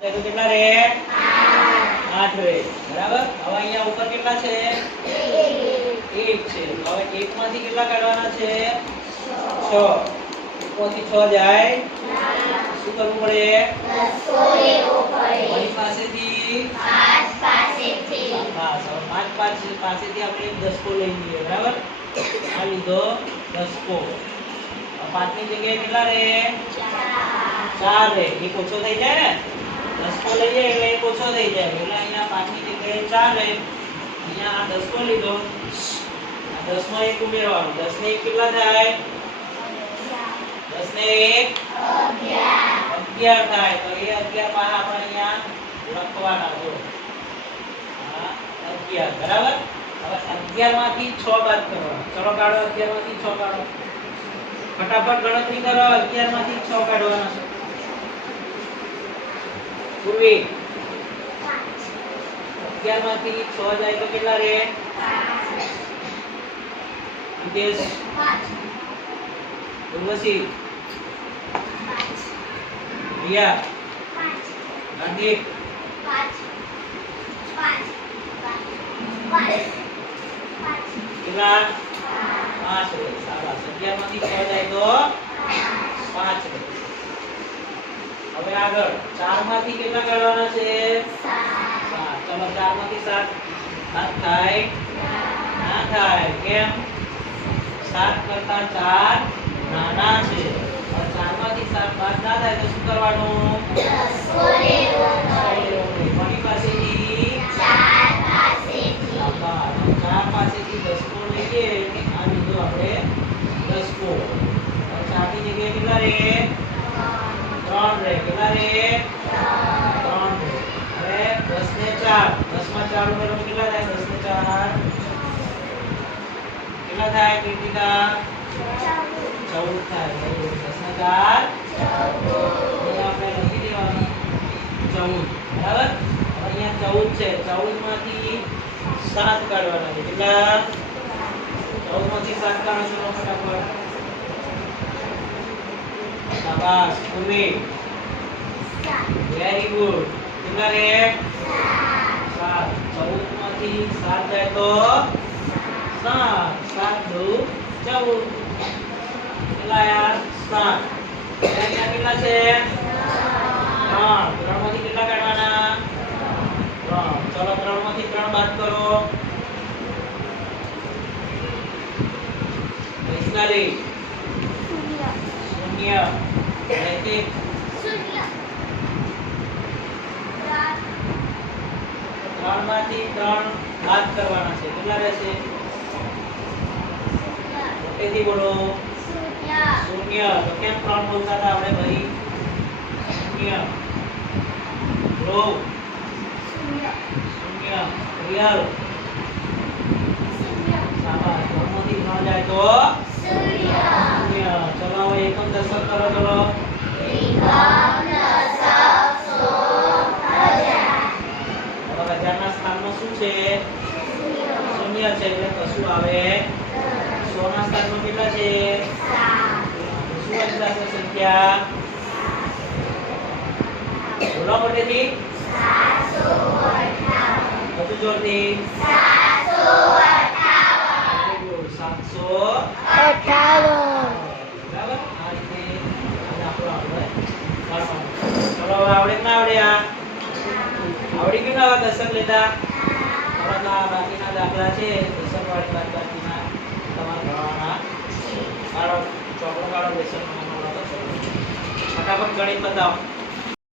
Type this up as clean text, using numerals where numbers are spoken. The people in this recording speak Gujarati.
તો કેટલા રે 8 રે બરાબર। હવે અહીંયા ઉપર કેટલા છે 1 છે। હવે 1 માંથી કેટલા કાઢવાના છે 6 માંથી 6 જાય શું કરવું પડે 10 લેવો પડે કોની પાસેથી 5 પાસેથી બસ હવે 5 પાસેથી આપણે 10 લઈ લઈએ બરાબર। આ લીધો 10 5 ની જગ્યાએ કેટલા રે 4 રે એક ઓછો થઈ જાય ને 10 લઈએ એટલે એક ઓછો થઈ જાય એટલે અહીંયા 5 ની જગ્યાએ 4 રે અહીંયા આ 10 લીધો આ 10 માં એક ઉમેરવાનું 10 ને 1 કેટલા થાય 10 ને 1 11 થાય તો એ 11 પાછા આપણે અહીંયા લખવાના જો હા 11 બરાબર। હવે 11 માંથી 6 બાદ કરવાનો ચલો કાઢો 11 માંથી 6 કાઢો फटाफट गणतरी करो 11 માંથી 6 કાઢવાના છે પૂર્વી 11 માંથી 6 જાય તો કેટલા રે 5 વિદેશ 5 ઉર્વશી 5 રિયા 5 હાર્દિક 5 કેટલા 5 રે શાબાશ 11 માંથી 6 જાય તો 5 રે હવે આગળ 4 માંથી કેટલા કાઢવાના છે 7 ચલો 4 માંથી 7 બાદ થાય ના થાય કેમ 7 કરતા 4 નાના છે હવે 4 માંથી 7 બાદ ના થાય તો શું કરવાનું 10 લેવો પડે કોની પાસેથી 4 પાસેથી 4 પાસેથી 10 લઈએ આ લીધો આપણે 10 હવે 4 ની જગ્યાએ કેટલા રે 3 રે કેટલા રે 3 રે હવે 10 ને 4 10 માં 4 ઉમેરો કેટલા થાય 10 ને 4 કેટલા થાય કૃતિકા 14 થાય 10 ને 4 14 આપણે લખી દેવાનું 14 બરાબર હવે અહીંયા 14 છે 14 માંથી 7 કાઢવાના છે કેટલા 14 માંથી 7 કાઢો ફટાફટ શાબાશ પૂર્વી વેરી ગુડ કેટલા રે 7 14 માંથી 7 જાય તો 7 7 2 14 કેટલા યાર 7 અહીંયા કેટલા છે 3 માંથી કેટલા કાઢવાના 3 ચલો 3 માંથી 3 બાદ કરો વૈષ્ણવી 0 નૈતિક 0 3 માંથી 3 બાદ કરવાના છે કેટલા રહેશે મોટેથી બોલો 0 તો કેમ 3 બોલતા હતા આપણે ભાઈ 0 રો 0 રિયલ શાબાશ 3 માંથી 3 જાય તો 0 ચલો હવે એકમ દશક કરો ચલો એકમ દશક 100 હજારના સ્થાનમાં શું છે 0 છે એટલે કશું આવે 100 ના સ્થાનમાં કેટલા છે 7 શું વધશે સંખ્યા બોલો મોટેથી 758 વધુ જોરથી 758 બરાબર આ રીતે આપણો ચલો આવડે ના આવડે આવડી ગયું આવા દશક લેતા આપણા બાકીના દાખલા છે દશક વાળી બાકીના તમારે ભણવાના કાઢો ચોપડો કાઢો બેસન ફટાફટ ગણિત બતાવો